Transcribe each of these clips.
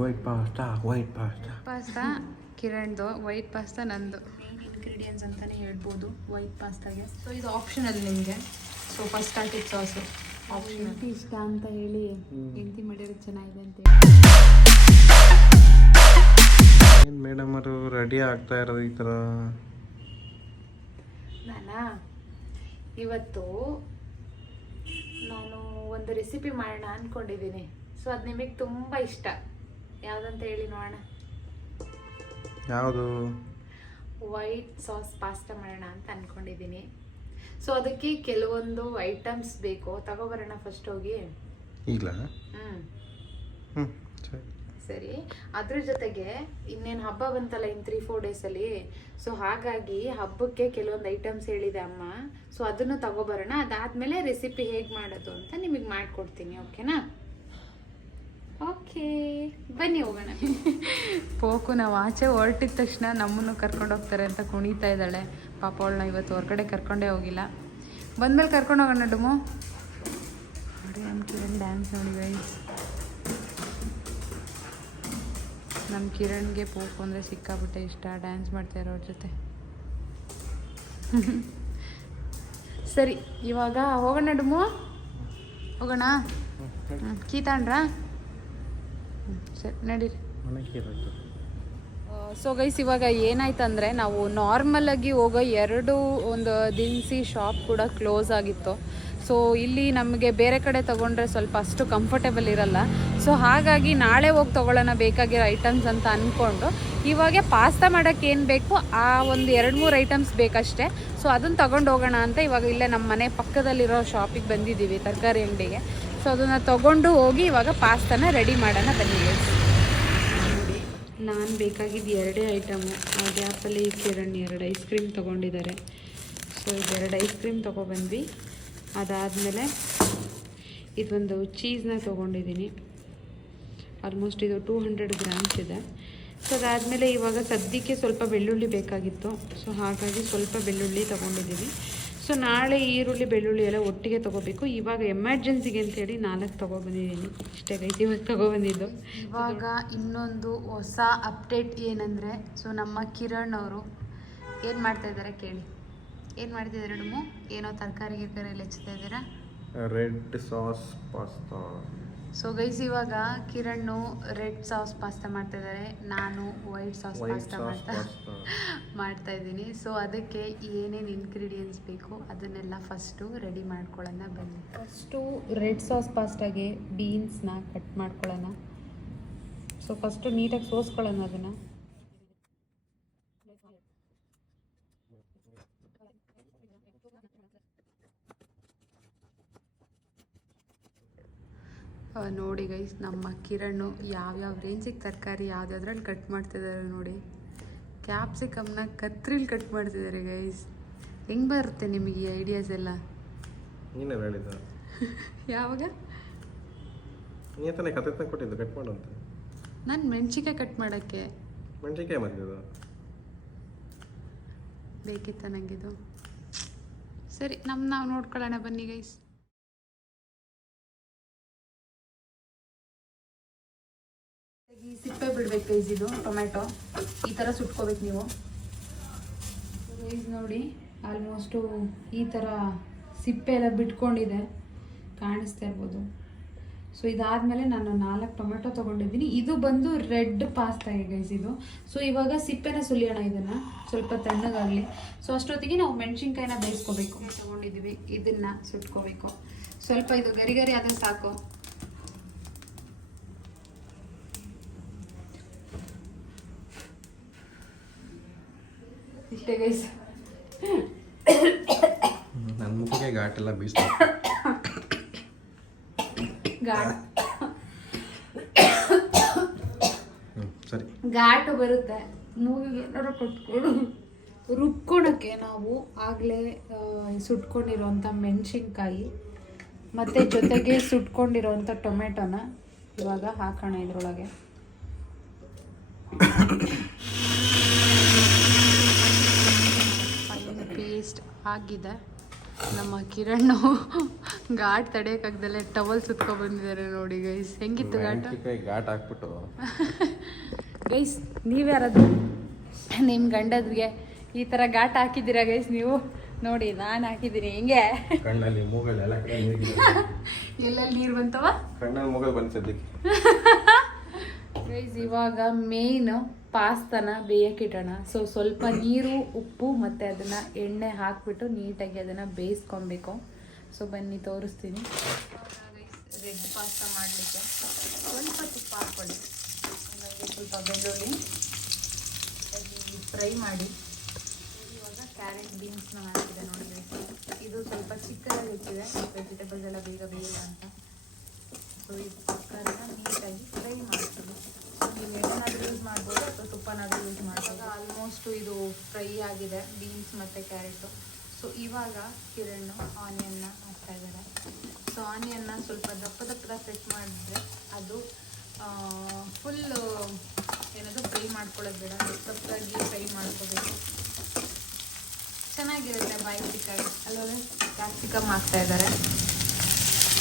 White pasta ಕಿರಣ್ದು, white pasta ನಂದು. Main ingredients ಅಂತಲೇ ಹೇಳ್ಬೋದು ವೈಟ್ ಪಾಸ್ತಾಗೆ. ಸೊ ಇದು ಆಪ್ಷನಲ್ ನಿಮಗೆ. ಸೊ ಫಸ್ಟ್ ಟಾಟಿಕ್ ಸಾಸು ಆಪ್ಷನಲ್. ಇಷ್ಟ ಅಂತ ಹೇಳಿ ಹೆಂಡತಿ ಮಾಡಿರೋದು ಚೆನ್ನಾಗಿದೆ ಅಂತ ಹೇಳಿ. ಏನು ಮೇಡಮ್ ಅವರು ರೆಡಿ ಆಗ್ತಾ ಇರೋದು ಈ ಥರ? ಇವತ್ತು ನಾನು ಒಂದು ರೆಸಿಪಿ ಮಾಡೋಣ ಅಂದ್ಕೊಂಡಿದ್ದೀನಿ. ಸೊ ಅದು ನಿಮಗೆ ತುಂಬ ಇಷ್ಟ. ಯಾವುದಂತ ಹೇಳಿ ನೋಡೋಣ. ಯಾವುದು? ವೈಟ್ ಸಾಸ್ ಪಾಸ್ತಾ ಮಾಡೋಣ ಅಂತ ಅಂದ್ಕೊಂಡಿದ್ದೀನಿ. ಸೊ ಅದಕ್ಕೆ ಕೆಲವೊಂದು ಐಟಮ್ಸ್ ಬೇಕು. ತಗೋಬರೋಣ ಫಸ್ಟ್ ಹೋಗಿ. ಇಲ್ಲ ಸರಿ. ಅದ್ರ ಜೊತೆಗೆ ಇನ್ನೇನು ಹಬ್ಬ ಬಂತಲ್ಲ ಇನ್ 3-4 ಡೇಸಲ್ಲಿ. ಸೊ ಹಾಗಾಗಿ ಹಬ್ಬಕ್ಕೆ ಕೆಲವೊಂದು ಐಟಮ್ಸ್ ಹೇಳಿದೆ ಅಮ್ಮ. ಸೊ ಅದನ್ನು ತಗೋಬರೋಣ. ಅದಾದಮೇಲೆ ರೆಸಿಪಿ ಹೇಗೆ ಮಾಡೋದು ಅಂತ ನಿಮಗೆ ಮಾಡಿಕೊಡ್ತೀನಿ. ಓಕೆನಾ? ಓಕೆ, ಬನ್ನಿ ಹೋಗೋಣ. ಪೋಕು ನಾವು ಆಚೆ ಹೊರಟಿದ ತಕ್ಷಣ ನಮ್ಮನ್ನು ಕರ್ಕೊಂಡು ಹೋಗ್ತಾರೆ ಅಂತ ಕುಣಿತಾ ಇದ್ದಾಳೆ. ಪಾಪ ಅವಳನ್ನ ಇವತ್ತು ಹೊರಗಡೆ ಕರ್ಕೊಂಡೇ ಹೋಗಿಲ್ಲ. ಬಂದಮೇಲೆ ಕರ್ಕೊಂಡು ಹೋಗೋಣ ಡುಮು. ನೋಡಿ ನಮ್ಮ ಕಿರಣ್ ಡ್ಯಾನ್ಸ್ ನೋಡಿ ಗೈಸ್. ನಮ್ಮ ಕಿರಣ್ಗೆ ಪೋಕು ಅಂದರೆ ಸಿಕ್ಕಾಬಿಟ್ಟೆ ಇಷ್ಟ. ಡ್ಯಾನ್ಸ್ ಮಾಡ್ತಾ ಇರೋರ ಜೊತೆ. ಸರಿ, ಇವಾಗ ಹೋಗೋಣ ಡುಮು. ಹೋಗೋಣ. ಕೀ ತಗೊಂಡ್ರಾ? ಸರಿ ನಡೀರಿ. ಸೊ ಗೈಸ್, ಇವಾಗ ಏನಾಯ್ತಂದರೆ ನಾವು ನಾರ್ಮಲಾಗಿ ಹೋಗೋ ಒಂದು ದಿನಸಿ ಶಾಪ್ ಕೂಡ ಕ್ಲೋಸ್ ಆಗಿತ್ತು. ಸೊ ಇಲ್ಲಿ ನಮಗೆ ಬೇರೆ ಕಡೆ ತೊಗೊಂಡ್ರೆ ಸ್ವಲ್ಪ ಅಷ್ಟು ಕಂಫರ್ಟೇಬಲ್ ಇರಲ್ಲ. ಸೊ ಹಾಗಾಗಿ ನಾಳೆ ಹೋಗಿ ತೊಗೊಳ್ಳೋಣ ಬೇಕಾಗಿರೋ ಐಟಮ್ಸ್ ಅಂತ ಅಂದ್ಕೊಂಡು ಇವಾಗ ಪಾಸ್ತಾ ಮಾಡೋಕ್ಕೆ ಏನು ಬೇಕು ಆ ಒಂದು 2-3 ಐಟಮ್ಸ್ ಬೇಕಷ್ಟೇ. ಸೊ ಅದನ್ನು ತೊಗೊಂಡು ಹೋಗೋಣ ಅಂತ ಇವಾಗ ಇಲ್ಲೇ ನಮ್ಮ ಮನೆ ಪಕ್ಕದಲ್ಲಿರೋ ಶಾಪಿಗೆ ಬಂದಿದ್ದೀವಿ, ತರಕಾರಿ ಅಂಗಡಿಗೆ. ಸೊ ಅದನ್ನು ತೊಗೊಂಡು ಹೋಗಿ ಇವಾಗ ಪಾಸ್ತಾನ ರೆಡಿ ಮಾಡೋಣ ಬನ್ನಿ. ನೋಡಿ, ನಾನು ಬೇಕಾಗಿದ್ದು 2 ಐಟಮು. ಆ ಗ್ಯಾಪಲ್ಲಿ ಕಿರಣ್ 2 ಐಸ್ ಕ್ರೀಮ್ ತೊಗೊಂಡಿದ್ದಾರೆ. ಸೊ 2 ಐಸ್ ಕ್ರೀಮ್ ತೊಗೊಬಂದ್ವಿ. ಅದಾದಮೇಲೆ ಇದೊಂದು ಚೀಸ್ನ ತೊಗೊಂಡಿದ್ದೀನಿ. ಆಲ್ಮೋಸ್ಟ್ ಇದು 200 ಗ್ರಾಮ್ಸ್ ಇದೆ. ಸೊ ಅದಾದಮೇಲೆ ಇವಾಗ ಸದ್ಯಕ್ಕೆ ಸ್ವಲ್ಪ ಬೆಳ್ಳುಳ್ಳಿ ಬೇಕಾಗಿತ್ತು. ಸೊ ಹಾಗಾಗಿ ಸ್ವಲ್ಪ ಬೆಳ್ಳುಳ್ಳಿ ತೊಗೊಂಡಿದ್ದೀನಿ. ಸೊ ನಾಳೆ ಈರುಳ್ಳಿ ಬೆಳ್ಳುಳ್ಳಿ ಎಲ್ಲ ಒಟ್ಟಿಗೆ ತೊಗೋಬೇಕು. ಇವಾಗ ಎಮರ್ಜೆನ್ಸಿಗೆ ಅಂತೇಳಿ 4 ತೊಗೊಬಂದಿದ್ದೀನಿ. ಇಷ್ಟೇ ಗೈತಿ ಇವಾಗ ತೊಗೊಬಂದಿದ್ದು. ಇವಾಗ ಇನ್ನೊಂದು ಹೊಸ ಅಪ್ಡೇಟ್ ಏನಂದರೆ, ಸೊ ನಮ್ಮ ಕಿರಣ್ ಅವರು ಏನು ಮಾಡ್ತಾಯಿದ್ದಾರೆ ಕೇಳಿ. ಏನು ಮಾಡ್ತಿದ್ದಾರೆ ಡುಮು? ಏನೋ ತರಕಾರಿ ಎಲ್ಲ ಹೆಚ್ಚುತ್ತಾ ಇದ್ದೀರಾ? Red sauce pasta. So guys, ಇವಾಗ ಕಿರಣ್ ರೆಡ್ ಸಾಸ್ ಪಾಸ್ತಾ ಮಾಡ್ತಾಯಿದ್ದಾರೆ. ನಾನು ವೈಟ್ ಸಾಸ್ ಪಾಸ್ತಾ ಮಾಡ್ತಾ ಇದ್ದೀನಿ. ಸೊ ಅದಕ್ಕೆ ಏನೇನು ಇಂಗ್ರೀಡಿಯೆಂಟ್ಸ್ ಬೇಕು ಅದನ್ನೆಲ್ಲ ಫಸ್ಟು ರೆಡಿ ಮಾಡ್ಕೊಳ್ಳೋಣ ಬನ್ನಿ. ಫಸ್ಟು ರೆಡ್ ಸಾಸ್ ಪಾಸ್ತಾಗೆ ಬೀನ್ಸ್ನ ಕಟ್ ಮಾಡ್ಕೊಳ್ಳೋಣ. ಸೊ ಫಸ್ಟು ನೀಟಾಗಿ ಸೋಸ್ಕೊಳ್ಳೋಣ ಅದನ್ನು. ನೋಡಿ ಗೈಸ್, ನಮ್ಮ ಕಿರಣ್ ಯಾವ್ಯಾವ ರೇಂಜಿಗೆ ತರಕಾರಿ ಯಾವುದ್ರಲ್ಲಿ ಕಟ್ ಮಾಡ್ತಿದ್ದಾರೆ ನೋಡಿ. ಕ್ಯಾಪ್ಸಿಕಮ್ನ ಕತ್ರಿಲಿ ಕಟ್ ಮಾಡ್ತಿದ್ದಾರೆ ಗೈಸ್. ಹೆಂಗೆ ಬರುತ್ತೆ ನಿಮಗೆ ಈ ಐಡಿಯಾಸ್ ಎಲ್ಲ? ನೀನೇ ಹೇಳಿದ? ಯಾವಾಗ? ನೀ ತಾನೇ ಕತೆ ಕೊಟ್ಟಿದ್ದು ಕಟ್ ಮಾಡು ಅಂತ. ನಾನು ಮೆಣಸಿಕಾಯಿ ಕಟ್ ಮಾಡೋಕ್ಕೆ. ಮೆಣಸಿಕಾಯಿ ಮಾಡಿದ್ದು ಬೇಕಿತ್ತ ನನಗಿದು. ಸರಿ, ನಾವು ನೋಡ್ಕೊಳ್ಳೋಣ ಬನ್ನಿ ಗೈಸ್. ಈ ಸಿಪ್ಪೆ ಬಿಡ್ಬೇಕು ಗೈಸ್. ಇದು ಟೊಮೆಟೊ ಈ ಥರ ಸುಟ್ಕೋಬೇಕು ನೀವು ಗೈಸ್. ನೋಡಿ, ಆಲ್ಮೋಸ್ಟು ಈ ಥರ ಸಿಪ್ಪೆ ಎಲ್ಲ ಬಿಟ್ಕೊಂಡಿದೆ, ಕಾಣಿಸ್ತಾ ಇರ್ಬೋದು. ಸೊ ಇದಾದಮೇಲೆ ನಾನು 4 ಟೊಮೆಟೊ ತೊಗೊಂಡಿದ್ದೀನಿ. ಇದು ಬಂದು ರೆಡ್ ಪಾಸ್ತಾಗೆ ಗೈಸ್ ಇದು. ಸೊ ಇವಾಗ ಸಿಪ್ಪೆನ ಸುಲಿಯೋಣ, ಇದನ್ನು ಸ್ವಲ್ಪ ತಣ್ಣಗಾಗಲಿ. ಸೊ ಅಷ್ಟೊತ್ತಿಗೆ ನಾವು ಮೆಣಸಿನ್ಕಾಯಿನ ಬೇಯಿಸ್ಕೋಬೇಕು. ತೊಗೊಂಡಿದ್ದೀವಿ, ಇದನ್ನು ಸುಟ್ಕೋಬೇಕು. ಸ್ವಲ್ಪ ಇದು ಗರಿ ಗರಿ ಆದರೆ ಸಾಕು. ಇಷ್ಟೇ ಗೈಸ್. ನನ್ನ ಮುಖಕ್ಕೆ ಘಾಟೆಲ್ಲ ಬೀಸ್ತಾರೆ. ಸರಿ, ಘಾಟು ಬರುತ್ತೆ ಮೂಗಿಗೆ. ಏನಾದ್ರು ಕೊಟ್ಕೊಂಡು ರುಬ್ಕೊಳಕ್ಕೆ ನಾವು ಆಗಲೇ ಸುಟ್ಕೊಂಡಿರೋಂಥ ಮೆಣಸಿನ್ಕಾಯಿ ಮತ್ತು ಜೊತೆಗೆ ಸುಟ್ಕೊಂಡಿರೋಂಥ ಟೊಮೆಟೊನ ಇವಾಗ ಹಾಕೋಣ ಇದರೊಳಗೆ. ಪೇಸ್ಟ್ ಆಗಿದೆ. ನಮ್ಮ ಕಿರಣ್ ಘಾಟ್ ತಡೆಯೋಕ್ಕಾಗ್ದಲ್ಲೇ ಟವಲ್ ಸುತ್ಕೊ ಬಂದಿದ್ದಾರೆ ನೋಡಿ ಗೈಸ್. ಹೆಂಗಿತ್ತು ಘಾಟ್? ಘಾಟ್ ಹಾಕ್ಬಿಟ್ಟು ಗೈಸ್ ನೀವ್ಯಾರದು ನಿಮ್ಮ ಗಂಡದ್ಗೆ ಈ ಥರ ಘಾಟ್ ಹಾಕಿದ್ದೀರಾ ಗೈಸ್ ನೀವು? ನೋಡಿ ನಾನು ಹಾಕಿದ್ದೀನಿ ಹೆಂಗೆ ಕಣ್ಣಲ್ಲಿ ಮೂಗಲ್ಲಿ ಎಲ್ಲ ಕಡೆ ಎಲ್ಲೆಲ್ಲಿ ನೀರು ಬಂತವ? ಕಣ್ಣಲ್ಲಿ ಮೂಗಲ್ ಬಂದು ಸದ್ಯಕ್ಕೆ. ಗೈಸ್ ಇವಾಗ ಮೇನ್ ಪಾಸ್ತಾನ ಬೇಯಕ್ಕಿಡೋಣ. ಸೊ ಸ್ವಲ್ಪ ನೀರು ಉಪ್ಪು ಮತ್ತು ಅದನ್ನು ಎಣ್ಣೆ ಹಾಕಿಬಿಟ್ಟು ನೀಟಾಗಿ ಅದನ್ನು ಬೇಯಿಸ್ಕೊಬೇಕು. ಸೊ ಬನ್ನಿ ತೋರಿಸ್ತೀನಿ. ರೆಡ್ ಪಾಸ್ತಾ ಮಾಡಲಿಕ್ಕೆ ಸ್ವಲ್ಪ ತುಪ್ಪ ಹಾಕ್ಕೊಳ್ಳಿ, ಸ್ವಲ್ಪ ಬೆಳ್ಳುಳ್ಳಿ ಫ್ರೈ ಮಾಡಿ. ಇವಾಗ ಕ್ಯಾರೆಟ್ ಬೀನ್ಸ್ನ ಹಾಕಿದೆ ನೋಡಿ. ಇದು ಸ್ವಲ್ಪ ಚಿಕ್ಕದಾಗಿ ಇಟ್ಟಿದೆ, ವೆಜಿಟೇಬಲ್ಸ್ ಎಲ್ಲ ಬೇಗ ಬೇಯಿಲ್ಲ ಅಂತ. ಸೊ ಇದು ತರಕಾರಿನ ನೀಟಾಗಿ ಫ್ರೈ ಮಾಡ್ತೀವಿ. ನೀವು ಎಣ್ಣೆನಾದರೂ ಯೂಸ್ ಮಾಡ್ಬೋದು ಅಥವಾ ತುಪ್ಪನಾದರೂ ಯೂಸ್ ಮಾಡ್ಬೋದು. ಆಲ್ಮೋಸ್ಟು ಇದು ಫ್ರೈ ಆಗಿದೆ ಬೀನ್ಸ್ ಮತ್ತು ಕ್ಯಾರೆಟು. ಸೊ ಇವಾಗ ಕಿರಣ್ ಆನಿಯನ್ನ ಹಾಕ್ತಾ ಇದ್ದಾರೆ. ಸೊ ಆನಿಯನ್ನ ಸ್ವಲ್ಪ ದಪ್ಪದಾಗಿ ಕಟ್ ಮಾಡಿದ್ರೆ ಅದು ಫುಲ್ ಏನದು ಫ್ರೈ ಮಾಡ್ಕೊಳ್ಳೋದು ಬೇಡ, ದಪ್ಪದಾಗಿ ಫ್ರೈ ಮಾಡ್ಕೋಬೇಕು, ಚೆನ್ನಾಗಿರುತ್ತೆ. ಬಾಯಿ ಸಿಕ್ಕಾಗಿ ಅಲ್ಲವೇ ಕ್ಯಾಪ್ಸಿಕಮ್ ಹಾಕ್ತಾ ಇದ್ದಾರೆ.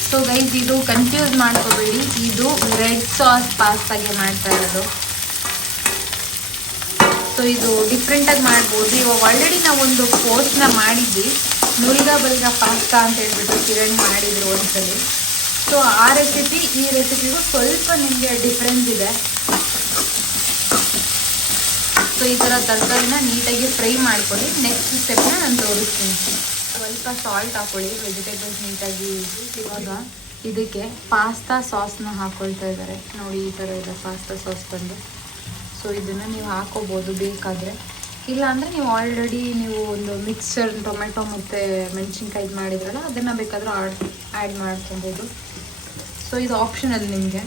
ಸೊ ಗೈಸ್ ಇದು ಕನ್ಫ್ಯೂಸ್ ಮಾಡ್ಕೋಬೇಡಿ, ಇದು ರೆಡ್ ಸಾಸ್ ಪಾಸ್ತಾಗೆ ಮಾಡ್ತಾ ಇರೋದು. ಸೊ ಇದು ಡಿಫ್ರೆಂಟಾಗಿ ಮಾಡ್ಬೋದು. ಇವಾಗ ಆಲ್ರೆಡಿ ನಾವೊಂದು ಪೋಸ್ಟ್ನ ಮಾಡಿದ್ವಿ, ನುಲ್ಗಾ ಬಲ್ಗಾ ಪಾಸ್ತಾ ಅಂತ ಹೇಳ್ಬಿಟ್ಟು ಕಿರಣ್ ಮಾಡಿದ್ರು ಒಂದ್ಸಲಿ. ಸೊ ಆ ರೆಸಿಪಿ ಈ ರೆಸಿಪಿಗೂ ಸ್ವಲ್ಪ ನಿಮಗೆ ಡಿಫ್ರೆನ್ಸ್ ಇದೆ. ಸೊ ಈ ಥರ ತರಕಾರಿನ ನೀಟಾಗಿ ಫ್ರೈ ಮಾಡ್ಕೊಳ್ಳಿ. ನೆಕ್ಸ್ಟ್ ಸ್ಟೆಪ್ನ ನಾನು ತೋರಿಸ್ತೀನಿ. ಸ್ವಲ್ಪ ಸಾಲ್ಟ್ ಹಾಕ್ಕೊಳ್ಳಿ, ವೆಜಿಟೇಬಲ್ಸ್ ನೀಟಾಗಿ. ಇವಾಗ ಇದಕ್ಕೆ ಪಾಸ್ತಾ ಸಾಸ್ನ ಹಾಕ್ಕೊಳ್ತಾ ಇದ್ದಾರೆ ನೋಡಿ. ಈ ಥರ ಇದೆ ಪಾಸ್ತಾ ಸಾಸ್ ಬಂದು. ಸೊ ಇದನ್ನು ನೀವು ಹಾಕೋಬೋದು ಬೇಕಾದರೆ, ಇಲ್ಲಾಂದರೆ ನೀವು ಆಲ್ರೆಡಿ ನೀವು ಒಂದು ಮಿಕ್ಸರ್ ಟೊಮೆಟೊ ಮತ್ತು ಮೆಣಸಿನ್ಕಾಯಿ ಇದು ಮಾಡಿದ್ರಲ್ಲ ಅದನ್ನು ಬೇಕಾದರೂ ಆ್ಯಡ್ ಮಾಡ್ಕೊಬೋದು. ಸೊ ಇದು ಆಪ್ಷನಲ್ ನಿಮಗೆ.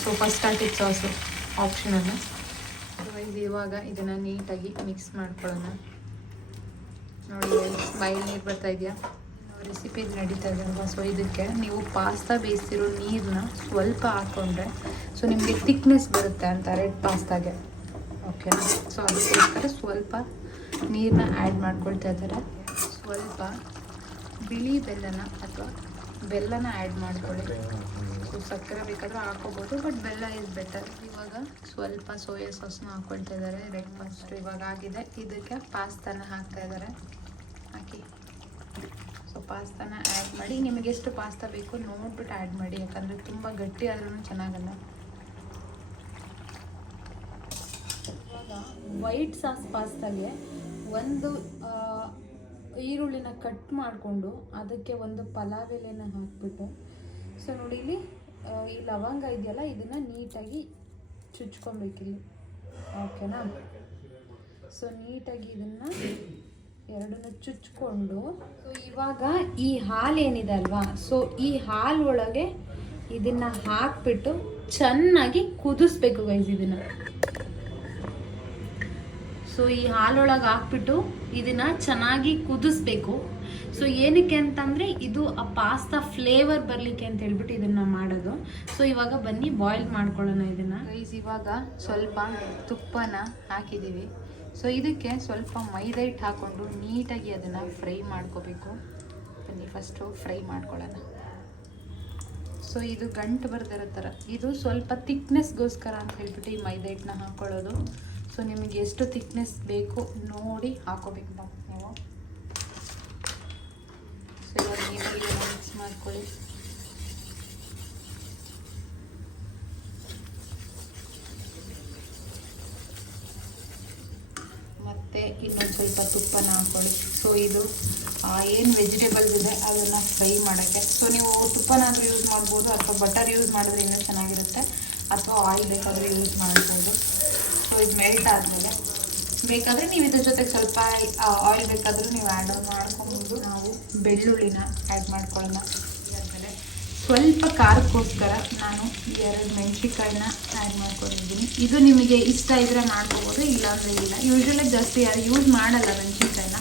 ಸೊ ಫಸ್ಟ್ ಹಾಕಿದ ಸಾಸು ಆಪ್ಷನಲ್. ಇದು ಇವಾಗ ಇದನ್ನು ನೀಟಾಗಿ ಮಿಕ್ಸ್ ಮಾಡ್ಕೊಳ್ಳೋಣ. ನೋಡಿ ಬಾಯಲ್ಲಿ ನೀರು ಬರ್ತಾ ಇದೆಯಾ? ರೆಸಿಪಿ ನಡೀತಾ ಇದೆ ಅಲ್ವಾ? ಸೊ ಇದಕ್ಕೆ ನೀವು ಪಾಸ್ತಾ ಬೇಯಿಸಿರೋ ನೀರನ್ನ ಸ್ವಲ್ಪ ಹಾಕ್ಕೊಂಡ್ರೆ ಸೊ ನಿಮಗೆ ಥಿಕ್ನೆಸ್ ಬರುತ್ತೆ ಅಂತ ರೆಡ್ ಪಾಸ್ತಾಗೆ. ಓಕೆ, ಸೊ ಅದಕ್ಕೋಸ್ಕರ ಸ್ವಲ್ಪ ನೀರನ್ನ ಆ್ಯಡ್ ಮಾಡ್ಕೊಳ್ತಾ ಇದ್ದಾರೆ. ಸ್ವಲ್ಪ ಬಿಳಿ ಬೆಲ್ಲನ ಅಥವಾ ಬೆಲ್ಲನ ಆ್ಯಡ್ ಮಾಡ್ಕೊಳ್ಳಿ. ಸೊ ಸಕ್ಕರೆ ಬೇಕಾದರೂ ಹಾಕೋಬೋದು, ಬಟ್ ಬೆಲ್ಲ ಇಸ್ ಬೆಟರ್. ಇವಾಗ ಸ್ವಲ್ಪ ಸೋಯಾ ಸಾಸ್ನ ಹಾಕ್ಕೊಳ್ತಾ ಇದ್ದಾರೆ. ರೆಡ್ ಪಾಸ್ತಾ ಇವಾಗ ಆಗಿದೆ. ಇದಕ್ಕೆ ಪಾಸ್ತಾನ ಹಾಕ್ತಾ ಇದ್ದಾರೆ. ಹಾಕಿ ಸೊ ಪಾಸ್ತಾನ ಆ್ಯಡ್ ಮಾಡಿ. ನಿಮಗೆ ಎಷ್ಟು ಪಾಸ್ತಾ ಬೇಕು ನೋಡ್ಬಿಟ್ಟು ಆ್ಯಡ್ ಮಾಡಿ, ಯಾಕಂದರೆ ತುಂಬ ಗಟ್ಟಿ ಆದ್ರೂ ಚೆನ್ನಾಗಲ್ಲ. ಇವಾಗ ವೈಟ್ ಸಾಸ್ ಪಾಸ್ತಾಗೆ ಒಂದು ಈರುಳ್ಳಿನ ಕಟ್ ಮಾಡಿಕೊಂಡು ಅದಕ್ಕೆ ಒಂದು ಪಲಾವ್ ಎಲೆನ ಹಾಕ್ಬಿಟ್ಟು, ಸೊ ನೋಡಿ ಇಲ್ಲಿ ಈ ಲವಂಗ ಇದೆಯಲ್ಲ ಇದನ್ನು ನೀಟಾಗಿ ಚುಚ್ಕೊಬೇಕಿಲ್ಲಿ. ಓಕೆನಾ? ಸೊ ನೀಟಾಗಿ ಇದನ್ನು ಎರಡನ್ನೂ ಚುಚ್ಕೊಂಡು, ಸೊ ಇವಾಗ ಈ ಹಾಲು ಏನಿದೆ ಅಲ್ವಾ, ಸೊ ಈ ಹಾಲು ಒಳಗೆ ಇದನ್ನು ಹಾಕ್ಬಿಟ್ಟು ಚೆನ್ನಾಗಿ ಕುದಿಸ್ಬೇಕು ಗೈಸ್ ಇದನ್ನು. ಸೊ ಈ ಹಾಲೊಳಗೆ ಹಾಕ್ಬಿಟ್ಟು ಇದನ್ನು ಚೆನ್ನಾಗಿ ಕುದಿಸ್ಬೇಕು. ಸೊ ಏನಕ್ಕೆ ಅಂತಂದರೆ ಇದು ಆ ಪಾಸ್ತಾ ಫ್ಲೇವರ್ ಬರಲಿಕ್ಕೆ ಅಂತ ಹೇಳ್ಬಿಟ್ಟು ಇದನ್ನು ಮಾಡೋದು. ಸೊ ಇವಾಗ ಬನ್ನಿ ಬಾಯ್ಲ್ ಮಾಡ್ಕೊಳ್ಳೋಣ ಇದನ್ನು ಗೈಸ್. ಇವಾಗ ಸ್ವಲ್ಪ ತುಪ್ಪನ ಹಾಕಿದ್ದೀವಿ. ಸೊ ಇದಕ್ಕೆ ಸ್ವಲ್ಪ ಮೈದಾ ಹಿಟ್ಟು ಹಾಕ್ಕೊಂಡು ನೀಟಾಗಿ ಅದನ್ನು ಫ್ರೈ ಮಾಡ್ಕೋಬೇಕು. ಬನ್ನಿ ಫಸ್ಟು ಫ್ರೈ ಮಾಡ್ಕೊಳ್ಳೋಣ. ಸೊ ಇದು ಗಂಟು ಬರ್ದಿರೋ ಥರ, ಇದು ಸ್ವಲ್ಪ ಥಿಕ್ನೆಸ್ಗೋಸ್ಕರ ಅಂತ ಹೇಳ್ಬಿಟ್ಟು ಈ ಮೈದಾ ಹಿಟ್ಟನ್ನ ಹಾಕ್ಕೊಳ್ಳೋದು. ಸೊ ನಿಮಗೆ ಎಷ್ಟು ಥಿಕ್ನೆಸ್ ಬೇಕು ನೋಡಿ ಹಾಕೋಬೇಕು ನೀವು. ಸೊ ಇವಾಗ ನೀಟಾಗಿ ಮಿಕ್ಸ್ ಮಾಡ್ಕೊಳ್ಳಿ. ಮತ್ತು ಇನ್ನೊಂದು ಸ್ವಲ್ಪ ತುಪ್ಪನ ಹಾಕ್ಕೊಳ್ಳಿ. ಸೊ ಇದು ಏನು ವೆಜಿಟೇಬಲ್ಸ್ ಇದೆ ಅದನ್ನು ಫ್ರೈ ಮಾಡೋಕ್ಕೆ. ಸೊ ನೀವು ತುಪ್ಪನಾದರೂ ಯೂಸ್ ಮಾಡ್ಬೋದು ಅಥವಾ ಬಟರ್ ಯೂಸ್ ಮಾಡಿದ್ರೆ ಇನ್ನೂ ಚೆನ್ನಾಗಿರುತ್ತೆ, ಅಥವಾ ಆಯಿಲ್ ಬೇಕಾದರೆ ಯೂಸ್ ಮಾಡ್ಬೋದು. ಸೊ ಇದು ಮೆಲ್ಟ್ ಆದಮೇಲೆ ಬೇಕಾದರೆ ನೀವು ಇದ್ರ ಜೊತೆಗೆ ಸ್ವಲ್ಪ ಆಯಿಲ್ ಬೇಕಾದರೂ ನೀವು ಆ್ಯಡ್ ಆನ್ ಮಾಡ್ಕೊಬೋದು. ನಾವು ಬೆಳ್ಳುಳ್ಳಿನ ಆ್ಯಡ್ ಮಾಡ್ಕೊಳ್ಳೋಣ. ಆದಮೇಲೆ ಸ್ವಲ್ಪ ಖಾರಕ್ಕೋಸ್ಕರ ನಾನು 2 ಮೆಣಸಿನ್ಕಾಯಿನ ಆ್ಯಡ್ ಮಾಡ್ಕೊಂಡಿದ್ದೀನಿ. ಇದು ನಿಮಗೆ ಇಷ್ಟ ಇದ್ದರೆ ಮಾಡ್ಕೋಬೋದು, ಇಲ್ಲಾಂದರೆ ಇಲ್ಲ. ಯೂಶ್ವಲಿ ಜಾಸ್ತಿ ಯಾರು ಯೂಸ್ ಮಾಡಲ್ಲ ಮೆಣಸಿನ್ಕಾಯಿನ,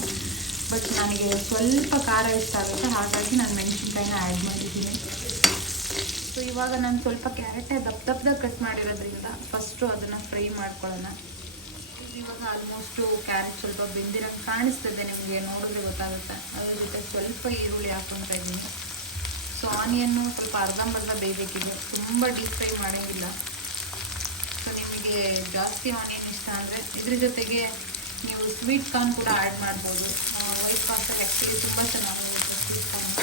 ಬಟ್ ನನಗೆ ಸ್ವಲ್ಪ ಖಾರ ಇಷ್ಟ ಆಗುತ್ತೆ, ಹಾಗಾಗಿ ನಾನು ಮೆಣಸಿನ್ಕಾಯಿನ ಆ್ಯಡ್ ಮಾಡಿದ್ದೀನಿ. ಸೊ ಇವಾಗ ನಾನು ಸ್ವಲ್ಪ ಕ್ಯಾರೆಟ್ನ ದಪ್ಪದಾಗಿ ಕಟ್ ಮಾಡಿರೋದ್ರಿಂದ ಫಸ್ಟು ಅದನ್ನು ಫ್ರೈ ಮಾಡ್ಕೊಳ್ಳೋಣ. ಇವಾಗ ಆಲ್ಮೋಸ್ಟು ಕ್ಯಾರೆಟ್ ಸ್ವಲ್ಪ ಬೆಂದಿರಂಗೆ ಕಾಣಿಸ್ತದೆ, ನಿಮಗೆ ನೋಡಿದ್ರೆ ಗೊತ್ತಾಗುತ್ತೆ. ಅದ್ರ ಜೊತೆ ಸ್ವಲ್ಪ ಈರುಳ್ಳಿ ಹಾಕ್ಕೊತಾ ಇದ್ದೀನಿ. ಸೊ ಆನಿಯನ್ನು ಸ್ವಲ್ಪ ಅರ್ಧಂಬರ್ಧ ಬೇಯಬೇಕಿದೆ, ತುಂಬ ಡೀಪ್ ಫ್ರೈ ಮಾಡೋಂಗಿಲ್ಲ. ಸೊ ನಿಮಗೆ ಜಾಸ್ತಿ ಆನಿಯನ್ ಇಷ್ಟ ಅಂದರೆ ಇದ್ರ ಜೊತೆಗೆ ನೀವು ಸ್ವೀಟ್ ಕಾರ್ನ್ ಕೂಡ ಆ್ಯಡ್ ಮಾಡ್ಬೋದು. ವೈಟ್ ಪಾಸ್ತಾಗೆ ಆ್ಯಕ್ಚುಲಿ ತುಂಬ ಚೆನ್ನಾಗಿರುತ್ತೆ ಸ್ವೀಟ್ ಕಾರ್ನ್.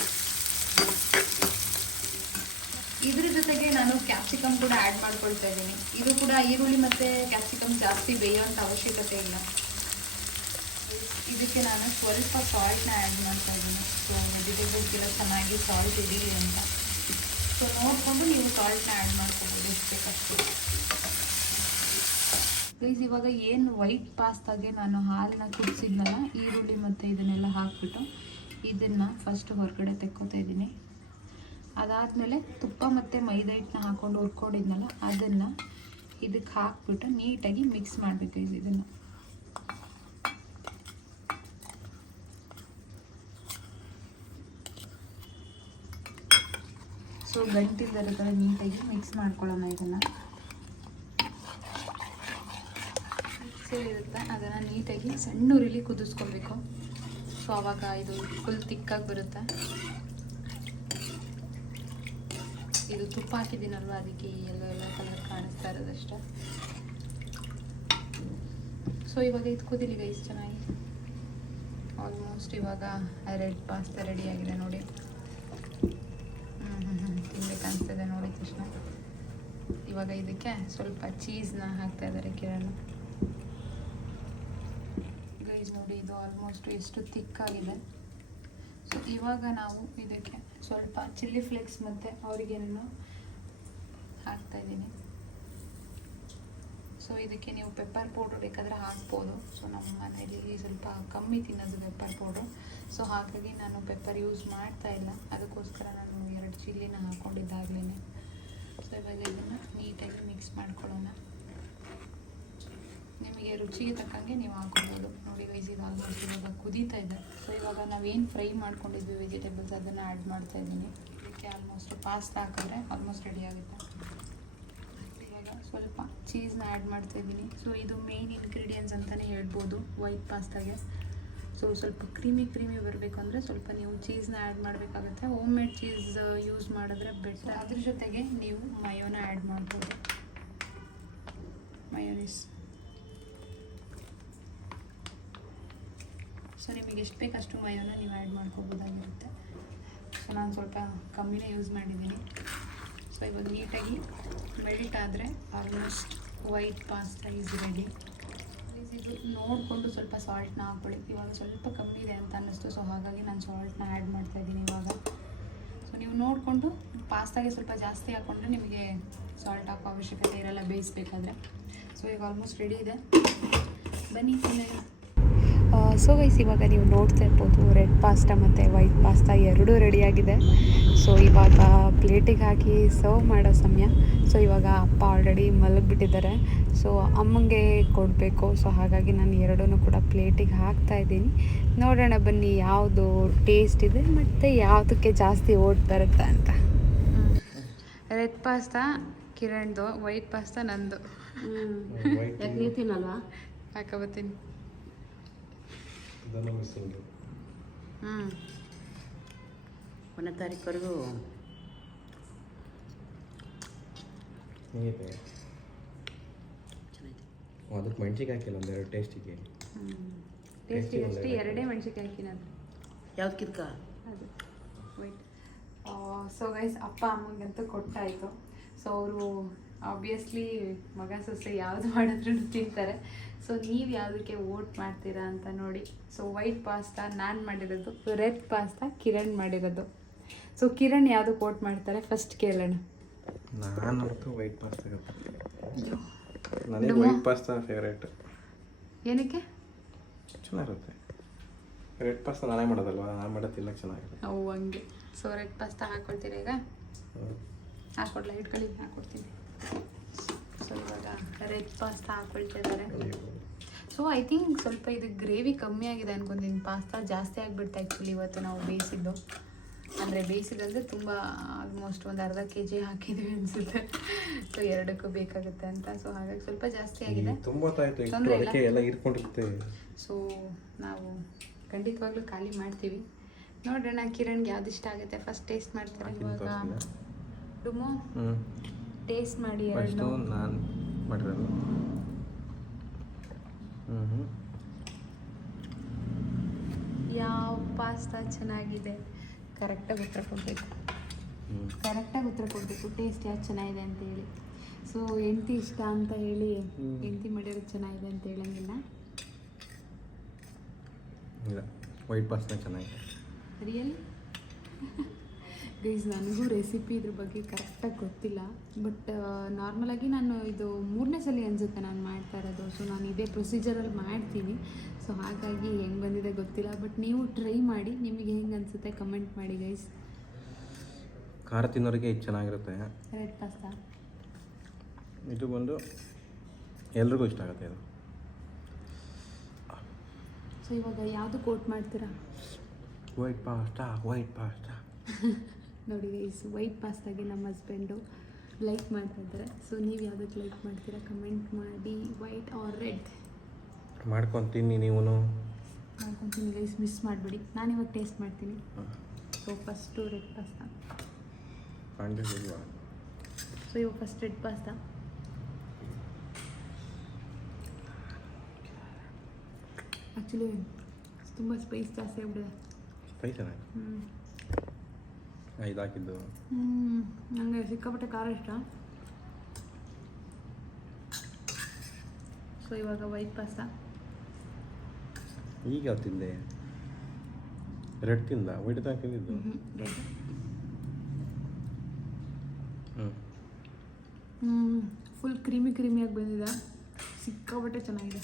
ಇದ್ರ ಜೊತೆಗೆ ನಾನು ಕ್ಯಾಪ್ಸಿಕಮ್ ಕೂಡ ಆ್ಯಡ್ ಮಾಡ್ಕೊಳ್ತಾ ಇದ್ದೀನಿ. ಇದು ಕೂಡ ಈರುಳ್ಳಿ ಮತ್ತು ಕ್ಯಾಪ್ಸಿಕಮ್ ಜಾಸ್ತಿ ಬೇಯೋಂಥ ಅವಶ್ಯಕತೆ ಇಲ್ಲ. ಇದಕ್ಕೆ ನಾನು ಸ್ವಲ್ಪ ಸಾಲ್ಟ್ನ ಆ್ಯಡ್ ಮಾಡ್ತಾ ಇದ್ದೀನಿ. ಸೊ ವೆಜಿಟೇಬಲ್ಸ್ಗೆಲ್ಲ ಚೆನ್ನಾಗಿ ಸಾಲ್ಟ್ ಹಿಡೀಲಿ ಅಂತ. ಸೊ ನೋಡಿಕೊಂಡು ನೀವು ಸಾಲ್ಟ್ನ ಆ್ಯಡ್ ಮಾಡ್ಕೊಬೋದು ಎಷ್ಟು ಬೇಕಷ್ಟು. ಪ್ಲೀಸ್ ಇವಾಗ ಏನು ವೈಟ್ ಪಾಸ್ತಾಗೆ ನಾನು ಹಾಲನ್ನ ಕುದಿಸಿದ್ನಲ್ಲ, ಈರುಳ್ಳಿ ಮತ್ತು ಇದನ್ನೆಲ್ಲ ಹಾಕ್ಬಿಟ್ಟು ಇದನ್ನು ಫಸ್ಟ್ ಹೊರಗಡೆ ತೆಕ್ಕೋತಾ ಇದ್ದೀನಿ. ಅದಾದಮೇಲೆ ತುಪ್ಪ ಮತ್ತು ಮೈದಾ ಹಿಟ್ಟನ್ನ ಹಾಕ್ಕೊಂಡು ಹುರ್ಕೊಂಡಿದ್ನಲ್ಲ ಅದನ್ನು ಇದಕ್ಕೆ ಹಾಕ್ಬಿಟ್ಟು ನೀಟಾಗಿ ಮಿಕ್ಸ್ ಮಾಡಬೇಕು. ಇದನ್ನು ಸೊ ಗಂಟಿಲ್ಲದ ಕಡೆ ನೀಟಾಗಿ ಮಿಕ್ಸ್ ಮಾಡ್ಕೊಳ್ಳೋಣ. ಇದನ್ನು ಇರುತ್ತೆ ಅದನ್ನು ನೀಟಾಗಿ ಸಣ್ಣ ಉರಿಲಿ ಕುದಿಸ್ಕೊಳ್ಬೇಕು. ಸೊ ಆವಾಗ ಇದು ಫುಲ್ ತಿಕ್ಕಾಗಿ ಬರುತ್ತೆ. ಇದು ತುಪ್ಪ ಹಾಕಿದ್ದೀನಲ್ವ, ಅದಕ್ಕೆ ಎಲ್ಲೋ ಕಲರ್ ಕಾಣಿಸ್ತಾ ಇರೋದಷ್ಟೇ. ಸೊ ಇವಾಗ ಇದು ಕುದಿಲಿ ಗೈಸ್ ಚೆನ್ನಾಗಿ. ಆಲ್ಮೋಸ್ಟ್ ಇವಾಗ ರೆಡ್ ಪಾಸ್ತಾ ರೆಡಿ ಆಗಿದೆ ನೋಡಿ. ತಿನ್ಬೇಕು ಅನಿಸ್ತದೆ ನೋಡಿದ ತಕ್ಷಣ. ಇವಾಗ ಇದಕ್ಕೆ ಸ್ವಲ್ಪ ಚೀಸ್ನ ಹಾಕ್ತಾ ಇದ್ದಾರೆ ಕಿರಣ್. ಗೈಸ್ ನೋಡಿ ಇದು ಆಲ್ಮೋಸ್ಟ್ ಎಷ್ಟು ತಿಕ್ಕಾಗಿದೆ. ಸೊ ಇವಾಗ ನಾವು ಇದಕ್ಕೆ ಸ್ವಲ್ಪ ಚಿಲ್ಲಿ ಫ್ಲೇಕ್ಸ್ ಮತ್ತು ಆರಿಗೇನೋ ಹಾಕ್ತಾ ಇದ್ದೀನಿ. ಸೊ ಇದಕ್ಕೆ ನೀವು ಪೆಪ್ಪರ್ ಪೌಡ್ರ್ ಬೇಕಾದರೆ ಹಾಕ್ಬೋದು. ಸೊ ನಮ್ಮ ಮನೇಲಿ ಸ್ವಲ್ಪ ಕಮ್ಮಿ ತಿನ್ನೋದು ಪೆಪ್ಪರ್ ಪೌಡ್ರು. ಸೊ ಹಾಗಾಗಿ ನಾನು ಪೆಪ್ಪರ್ ಯೂಸ್ ಮಾಡ್ತಾ ಇಲ್ಲ, ಅದಕ್ಕೋಸ್ಕರ ನಾನು 2 ಚಿಲ್ಲಿನ ಹಾಕ್ಕೊಂಡಿದ್ದಾಗಲೇ. ಸೊ ಇವಾಗ ಇದನ್ನು ನೀಟಾಗಿ ಮಿಕ್ಸ್ ಮಾಡ್ಕೊಳ್ಳೋಣ. ನಿಮಗೆ ರುಚಿಗೆ ತಕ್ಕಂಗೆ ನೀವು ಹಾಕ್ಕೊಬೋದು. ನೋಡಿ ಗೈಸ್ ಇದು ಆಲ್ಮೋಸ್ಟ್ ಇವಾಗ ಕುದೀತಾ ಇದೆ. ಸೊ ಇವಾಗ ನಾವೇನು ಫ್ರೈ ಮಾಡ್ಕೊಂಡಿದ್ವಿ ವೆಜಿಟೇಬಲ್ಸ್ ಅದನ್ನು ಆ್ಯಡ್ ಮಾಡ್ತಾ ಇದ್ದೀನಿ. ಇದಕ್ಕೆ ಆಲ್ಮೋಸ್ಟ್ ಪಾಸ್ತಾ ಹಾಕಿದ್ರೆ ಆಲ್ಮೋಸ್ಟ್ ರೆಡಿ ಆಗುತ್ತೆ. ಇವಾಗ ಸ್ವಲ್ಪ ಚೀಸ್ನ ಆ್ಯಡ್ ಮಾಡ್ತಾ ಇದ್ದೀನಿ. ಸೊ ಇದು ಮೇನ್ ಇಂಗ್ರೀಡಿಯೆಂಟ್ಸ್ ಅಂತಲೇ ಹೇಳ್ಬೋದು ವೈಟ್ ಪಾಸ್ತಾಗೆ. ಸೊ ಸ್ವಲ್ಪ ಕ್ರೀಮಿ ಬರಬೇಕು ಅಂದರೆ ಸ್ವಲ್ಪ ನೀವು ಚೀಸ್ನ ಆ್ಯಡ್ ಮಾಡಬೇಕಾಗುತ್ತೆ. ಹೋಮ್ ಮೇಡ್ ಚೀಸ್ ಯೂಸ್ ಮಾಡಿದ್ರೆ ಬೆಟರ್. ಅದ್ರ ಜೊತೆಗೆ ನೀವು ಮಯೋನ ಆ್ಯಡ್ ಮಾಡ್ಬೋದು, ಮಯೋನೀಸ್. ಸೊ ನಿಮಗೆ ಎಷ್ಟು ಬೇಕಷ್ಟು ಮಯೋನ ನೀವು ಆ್ಯಡ್ ಮಾಡ್ಕೋಬೋದಾಗಿರುತ್ತೆ. ಸೊ ನಾನು ಸ್ವಲ್ಪ ಕಮ್ಮಿನೇ ಯೂಸ್ ಮಾಡಿದ್ದೀನಿ. ಸೊ ಇವಾಗ ನೀಟಾಗಿ ಮೆಲ್ಟ್ ಆದರೆ almost white pasta is ready. ಇದು ನೋಡಿಕೊಂಡು ಸ್ವಲ್ಪ ಸಾಲ್ಟ್ನ ಹಾಕ್ಕೊಳ್ಳಿ. ಇವಾಗ ಸ್ವಲ್ಪ ಕಮ್ಮಿ ಇದೆ ಅಂತ ಅನ್ನಿಸ್ತು, ಸೊ ಹಾಗಾಗಿ ನಾನು ಸಾಲ್ಟ್ನ ಆ್ಯಡ್ ಮಾಡ್ತಾಯಿದ್ದೀನಿ ಇವಾಗ. ಸೊ ನೀವು ನೋಡಿಕೊಂಡು ಪಾಸ್ತಾಗೆ ಸ್ವಲ್ಪ ಜಾಸ್ತಿ ಹಾಕ್ಕೊಂಡ್ರೆ ನಿಮಗೆ ಸಾಲ್ಟ್ ಹಾಕೋ ಅವಶ್ಯಕತೆ ಇರಲ್ಲ ಬೇಯಿಸ್ಬೇಕಾದ್ರೆ. ಸೊ ಈಗ ಆಲ್ಮೋಸ್ಟ್ ರೆಡಿ ಇದೆ, ಬನ್ನಿ ತಿನ್ನೋಣ. ಸೊ ಗೈಸ್ ಇವಾಗ ನೀವು ನೋಡ್ತಾ ಇರ್ಬೋದು ರೆಡ್ ಪಾಸ್ತಾ ಮತ್ತು ವೈಟ್ ಪಾಸ್ತಾ ಎರಡೂ ರೆಡಿಯಾಗಿದೆ. ಸೊ ಇವಾಗ ಪ್ಲೇಟಿಗೆ ಹಾಕಿ ಸರ್ವ್ ಮಾಡೋ ಸಮಯ. ಸೊ ಇವಾಗ ಅಪ್ಪ ಆಲ್ರೆಡಿ ಮಲಗಿಬಿಟ್ಟಿದ್ದಾರೆ. ಸೊ ಅಮ್ಮಂಗೆ ಕೊಡಬೇಕು. ಸೊ ಹಾಗಾಗಿ ನಾನು ಎರಡೂ ಕೂಡ ಪ್ಲೇಟಿಗೆ ಹಾಕ್ತಾಯಿದ್ದೀನಿ. ನೋಡೋಣ ಬನ್ನಿ ಯಾವುದು ಟೇಸ್ಟ್ ಇದೆ ಮತ್ತು ಯಾವುದಕ್ಕೆ ಜಾಸ್ತಿ ಓಟ್ ಬರುತ್ತೆ ಅಂತ. ರೆಡ್ ಪಾಸ್ತಾ ಕಿರಣ್ದು, ವೈಟ್ ಪಾಸ್ತಾ ನಂದು. ತಿನ್ನಲ್ವಾ? ಹಾಕಬತ್ತೀನಿ. ಒಂದನೇ ತಾರೀಕುವರೆಗೂ ಹೇಗಿದೆ? ಅದಕ್ಕೆ ಮೆಣಸಿಗೆ ಹಾಕಿಲ್ಲ ಒಂದೆರಡು ಟೇಸ್ಟಿಗೆ. ಟೇಸ್ಟಿಗೆ ಅಷ್ಟೇ 2 ಮೆಣಸಿನ್ಕಾಯಿ ಹಾಕಿನದು. ಯಾವ್ದಕ್ಕಿದ್ಕ ಅದು ವೈಟ್. ಸೊ ಗೈಸ್ ಅಪ್ಪ ಅಮ್ಮಂಗಂತೂ ಕೊಟ್ಟಾಯಿತು. ಸೊ ಅವರು ಆಬ್ವಿಯಸ್ಲಿ ಮಗ ಸೊಸೆ ಯಾವುದು ಮಾಡಿದ್ರೂ ತಿಂತಾರೆ. ಸೊ ನೀವು ಯಾವುದಕ್ಕೆ ವೋಟ್ ಮಾಡ್ತೀರಾ ಅಂತ ನೋಡಿ. ಸೊ ವೈಟ್ ಪಾಸ್ತಾ ನಾನು ಮಾಡಿರೋದು, ರೆಡ್ ಪಾಸ್ತಾ ಕಿರಣ್ ಮಾಡಿರೋದು. ಸೊ ಕಿರಣ್ ಯಾವುದಕ್ಕೆ ವೋಟ್ ಮಾಡ್ತಾರೆ ಫಸ್ಟ್ ಕೇಳೋಣ. ನಾನಂತೂ ವೈಟ್ ಪಾಸ್ತಾ. ನನಗೆ ವೈಟ್ ಪಾಸ್ತಾ ಫೇವ್ರೇಟ್. ಏನಕ್ಕೆ? ಚೆನ್ನಾಗಿರುತ್ತೆ. ರೆಡ್ ಪಾಸ್ತಾ ನಾನೇ ಮಾಡೋದಲ್ವಾ, ನಾನು ಮಾಡೋದು ತಿನ್ನಕ್ಕೆ ಚೆನ್ನಾಗಿದೆ. ಅವು ಹಂಗೆ. ಸೊ ರೆಡ್ ಪಾಸ್ತಾ ಹಾಕ್ಕೊಳ್ತೀರಾ ಈಗ? ಹಾಕ್ಕೊಡ್ಲಾ? ಇಟ್ಕೊಳ್ಳಿ, ಹಾಕ್ಕೊಡ್ತೀನಿ. ಸೊ ಇವಾಗ ರೆಡ್ ಪಾಸ್ತಾ ಹಾಕ್ಕೊಳ್ತಾ ಇದ್ದಾರೆ. ಸೊ ಐ ಥಿಂಕ್ ಸ್ವಲ್ಪ ಇದು ಗ್ರೇವಿ ಕಮ್ಮಿ ಆಗಿದೆ ಅನ್ಕೊಂತೀನಿ. ಪಾಸ್ತಾ ಜಾಸ್ತಿ ಆಗಿಬಿಡ್ತು ಆ್ಯಕ್ಚುಲಿ ಇವತ್ತು ನಾವು ಬೇಯಿಸಿದ್ದು. ಅಂದರೆ ಬೇಯಿಸಿದಂದರೆ ತುಂಬ ಆಲ್ಮೋಸ್ಟ್ ಒಂದು ಅರ್ಧ kg ಹಾಕಿದ್ವಿ ಅನಿಸುತ್ತೆ. ಸೊ ಎರಡಕ್ಕೂ ಬೇಕಾಗುತ್ತೆ ಅಂತ. ಸೊ ಹಾಗಾಗಿ ಸ್ವಲ್ಪ ಜಾಸ್ತಿ ಆಗಿದೆ, ತೊಂದರೆ ಇಲ್ಲ. ಎಲ್ಲ ಇರ್ಕೊಂಡಿರುತ್ತೆ. ಸೊ ನಾವು ಖಂಡಿತವಾಗ್ಲೂ ಖಾಲಿ ಮಾಡ್ತೀವಿ. ನೋಡೋಣ ಕಿರಣ್ಗೆ ಯಾವ್ದು ಇಷ್ಟ ಆಗುತ್ತೆ ಫಸ್ಟ್ ಟೇಸ್ಟ್ ಮಾಡ್ತಾರೆ ಇವಾಗ ಡುಮು ಟೇಸ್ಟ್ ಮಾಡಿ ಫಸ್ಟು ನಾನು ಮಾಡಿರೋದು ಯಾವ ಪಾಸ್ತಾ ಚೆನ್ನಾಗಿದೆ ಕರೆಕ್ಟಾಗಿ ಉತ್ತರ ಕೊಡಬೇಕು ಟೇಸ್ಟ್ ಯಾವ್ದು ಚೆನ್ನಾಗಿದೆ ಅಂತ ಹೇಳಿ. ಸೊ ಹೆಂಡ್ತಿ ಇಷ್ಟ ಅಂತ ಹೇಳಿ ಹೆಂಡ್ತಿ ಮಾಡಿರೋದು ಚೆನ್ನಾಗಿದೆ ಅಂತ ಹೇಳಂಗಿಲ್ಲ. ಇಲ್ಲ ವೈಟ್ ಪಾಸ್ತಾ ಚೆನ್ನಾಗಿದೆ ರಿಯಲ್ ಗೈಸ್. ನನಗೂ ರೆಸಿಪಿ ಇದ್ರ ಬಗ್ಗೆ ಕರೆಕ್ಟಾಗಿ ಗೊತ್ತಿಲ್ಲ, ಬಟ್ ನಾರ್ಮಲಾಗಿ ನಾನು ಇದು 3ನೇ ಸಲ ಅನಿಸುತ್ತೆ ನಾನು ಮಾಡ್ತಾ ಇರೋದು. ಸೊ ನಾನು ಇದೇ ಪ್ರೊಸೀಜರಲ್ಲಿ ಮಾಡ್ತೀನಿ. ಸೊ ಹಾಗಾಗಿ ಹೆಂಗೆ ಬಂದಿದೆ ಗೊತ್ತಿಲ್ಲ, ಬಟ್ ನೀವು ಟ್ರೈ ಮಾಡಿ, ನಿಮಗೆ ಹೆಂಗೆ ಅನಿಸುತ್ತೆ ಕಮೆಂಟ್ ಮಾಡಿ ಗೈಸ್. ಖಾರ ತಿನ್ನೋರಿಗೆ ಇದು ಚೆನ್ನಾಗಿರುತ್ತೆ. ರೆಡ್ ಪಾಸ್ತಾ ಇದು ಬಂದು ಎಲ್ರಿಗೂ ಇಷ್ಟ ಆಗುತ್ತೆ ಇದು. ಸೊ ಇವಾಗ ಯಾವುದು ಕೋಟ್ ಮಾಡ್ತೀರಾ? ವೈಟ್ ಪಾಸ್ತಾ ನೋಡಿ ಗೈಸ್, ವೈಟ್ ಪಾಸ್ತಾಗೆ ನಮ್ಮ ಹಸ್ಬೆಂಡು ಲೈಕ್ ಮಾಡ್ತಾ ಇದ್ದಾರೆ. ಸೊ ನೀವು ಯಾವುದಕ್ಕೆ ಲೈಕ್ ಮಾಡ್ತೀರಾ ಕಮೆಂಟ್ ಮಾಡಿ. ವೈಟ್ ಆರ್ ರೆಡ್ ಮಾಡ್ಕೊತೀನಿ, ನೀವು ಮಾಡ್ಕೊತೀನಿ ಗೈಸ್, ಮಿಸ್ ಮಾಡಿಬಿಡಿ. ನಾನು ಇವಾಗ ಟೇಸ್ಟ್ ಮಾಡ್ತೀನಿ. So first red pasta. So ಇವಾಗ ಫಸ್ಟ್ ರೆಡ್ ಪಾಸ್ತಾ. ಆ್ಯಕ್ಚುಲಿ ತುಂಬ ಸ್ಪೈಸ್ ಜಾಸ್ತಿ ಆಗ್ಬಿಡಿದೆ. ಸ್ಪೈಸನಾ? ಇದು ಹಾಕಿದ್ದು ನನಗೆ ಸಿಕ್ಕಾಪಟ್ಟೆ ಖಾರ ಇಷ್ಟ. ಸೊ ಇವಾಗ ವೈಟ್ ಪಾಸ್ತಾ. ಈಗ ಯಾವ್ದು ತಿಂದೆ? ರೆಡ್ ತಿಂದ? ವೈಟ್ ತನಕ ತಿಂದಿದ್ದು? ರೆಡ್. ಫುಲ್ ಕ್ರೀಮಿಯಾಗಿ ಬಂದಿದೆ, ಸಿಕ್ಕಾಪಟ್ಟೆ ಚೆನ್ನಾಗಿದೆ.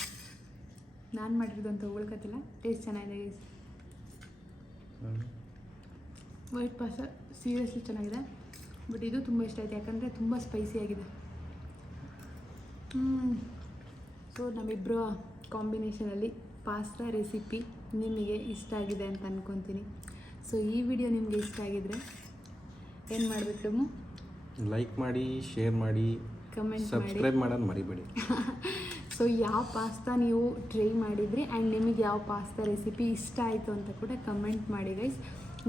ನಾನು ಮಾಡಿರೋದು ಅಂತ ಉಳ್ಕೊತಿಲ್ಲ, ಟೇಸ್ಟ್ ಚೆನ್ನಾಗಿದೆ ಗೈಸ್. ವೈಟ್ ಪಾಸ್ತಾ ಸೀರಿಯಸ್ಲಿ ಚೆನ್ನಾಗಿದೆ, ಬಟ್ ಇದು ತುಂಬ ಇಷ್ಟ ಆಯಿತು ಯಾಕಂದರೆ ತುಂಬ ಸ್ಪೈಸಿ ಆಗಿದೆ. ಸೊ ನಮ್ಮಿಬ್ಬರು ಕಾಂಬಿನೇಷನಲ್ಲಿ ಪಾಸ್ತಾ ರೆಸಿಪಿ ನಿಮಗೆ ಇಷ್ಟ ಆಗಿದೆ ಅಂತ ಅಂದ್ಕೊತೀನಿ. ಸೊ ಈ ವಿಡಿಯೋ ನಿಮಗೆ ಇಷ್ಟ ಆಗಿದರೆ ಏನು ಮಾಡಬೇಕು? ಲೈಕ್ ಮಾಡಿ, ಶೇರ್ ಮಾಡಿ, ಕಮೆಂಟ್ ಮಾಡಿ, ಸಬ್ಸ್ಕ್ರೈಬ್ ಮಾಡೋದು ಮರಿಬೇಡಿ. ಸೊ ಯಾವ ಪಾಸ್ತಾ ನೀವು ಟ್ರೈ ಮಾಡಿದ್ರಿ ಆ್ಯಂಡ್ ನಿಮಗೆ ಯಾವ ಪಾಸ್ತಾ ರೆಸಿಪಿ ಇಷ್ಟ ಆಯಿತು ಅಂತ ಕೂಡ ಕಮೆಂಟ್ ಮಾಡಿ ಗೈಸ್.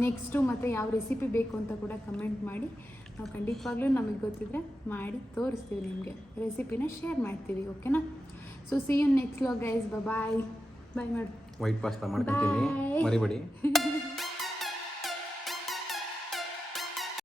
ನೆಕ್ಸ್ಟು ಮತ್ತು ಯಾವ ರೆಸಿಪಿ ಬೇಕು ಅಂತ ಕೂಡ ಕಮೆಂಟ್ ಮಾಡಿ. ನಾವು ಖಂಡಿತವಾಗ್ಲೂ ನಮಗೆ ಗೊತ್ತಿದ್ರೆ ಮಾಡಿ ತೋರಿಸ್ತೀವಿ, ನಿಮಗೆ ರೆಸಿಪಿನ ಶೇರ್ ಮಾಡ್ತೀವಿ. ಓಕೆನಾ? So see you next vlog guys. Bye ಮಾಡಿ. ವೈಟ್ ಪಾಸ್ತಾ ಮಾಡ್ಕೊತೀನಿ, ಮರಿಬೇಡಿ.